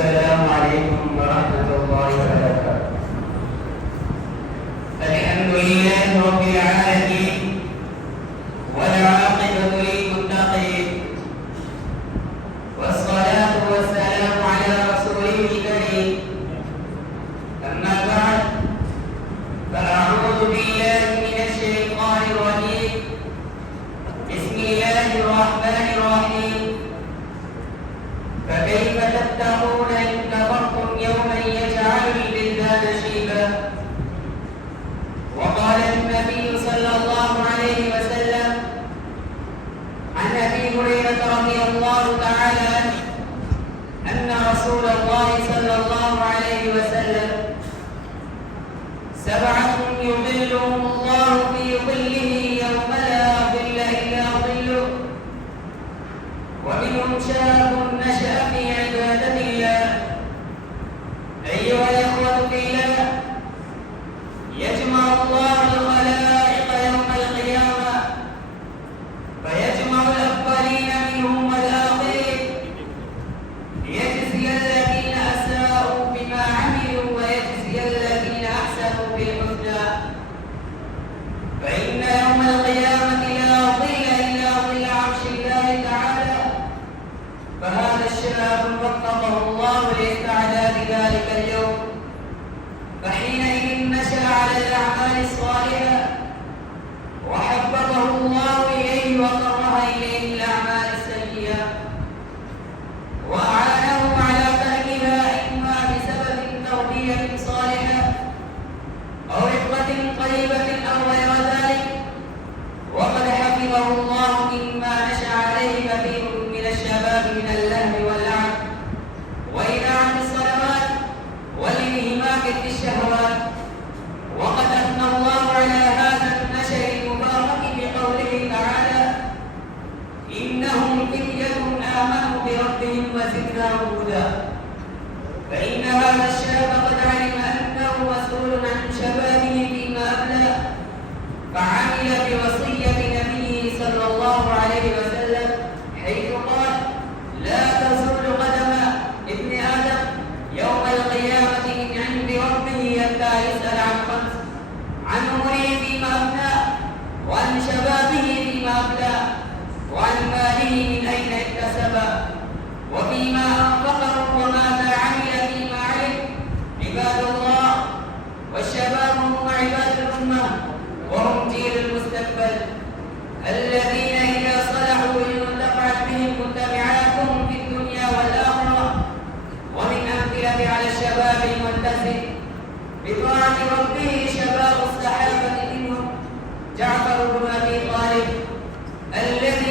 السلام عليكم ورحمة الله وبركاته. الحمد لله رب العالمين والعاقبة للمتقين والصلاة والسلام على رسوله الكريم. أما بعد فأعوذ بالله من الشيطان الرجيم. بسم الله الرحمن الرحيم. فكيف تتقون إن كفرتم يوما يجعل الولدان شيبا. وقال النبي صلى الله عليه وسلم عن أبي هريرة رضي الله تعالى عنه أن رسول الله صلى الله عليه وسلم سبعة يظلهم الله في ظله يوم لا ظل إلا ظله ومنهم شاب نشأ في عبادة الله. أيها الإخوة في الله، يجمع الله الخلائق يوم القيامة فيجمع الأولين منهم والآخرين ليجزي الذين أساءوا بما عملوا ويجزي الذين أحسنوا بالحسنى. فإن يوم القيامة لا ظل إلا ظل عرش الله تعالى. فهذا الشباب وفقه الله لاستعداد ذلك اليوم، فحينئذ نشأ على الأعمال الصالحة وحببه الله إليه وكره إليه الأعمال السيئة وأعانه على تركها إما بسبب تربية صالحة أو رفقة طيبة أو غير ذلك. وقد حفظه الله مما نشأ عليه كثير من الشباب من اللهو واللعب وإذاعة الصلوات والانهماك في الشهوات. وقد أثنى الله على هذا النشأ المبارك بقوله تعالى: إنهم فتية آمنوا بربهم وزدناهم هدى. فإن هذا الشاب قد علم أنه مسؤول عن شبابه فيما أبلى، فعمل بوصية نبيه صلى الله عليه وسلم حيث قال: لا تزول قدم ابن آدم يوم القيامة من عند ربه حتى يسأل عن خمس: عن عمره فيما أفنى، وعن شبابه فيما أبلى، وعن ماله من أين اكتسب، وفيما أنفقه وماذا عمل فيما علم. عباد الله، والشباب هم عباد الأمة وهم جيل المستقبل الذين إذا صلحوا انتفعت بهم متبعاتهم في الدنيا والآخرة. ومن أمثلة على الشباب الملتزم بطاعة ربه شباب الصحابة منهم جعفر بن أبي طالب الذي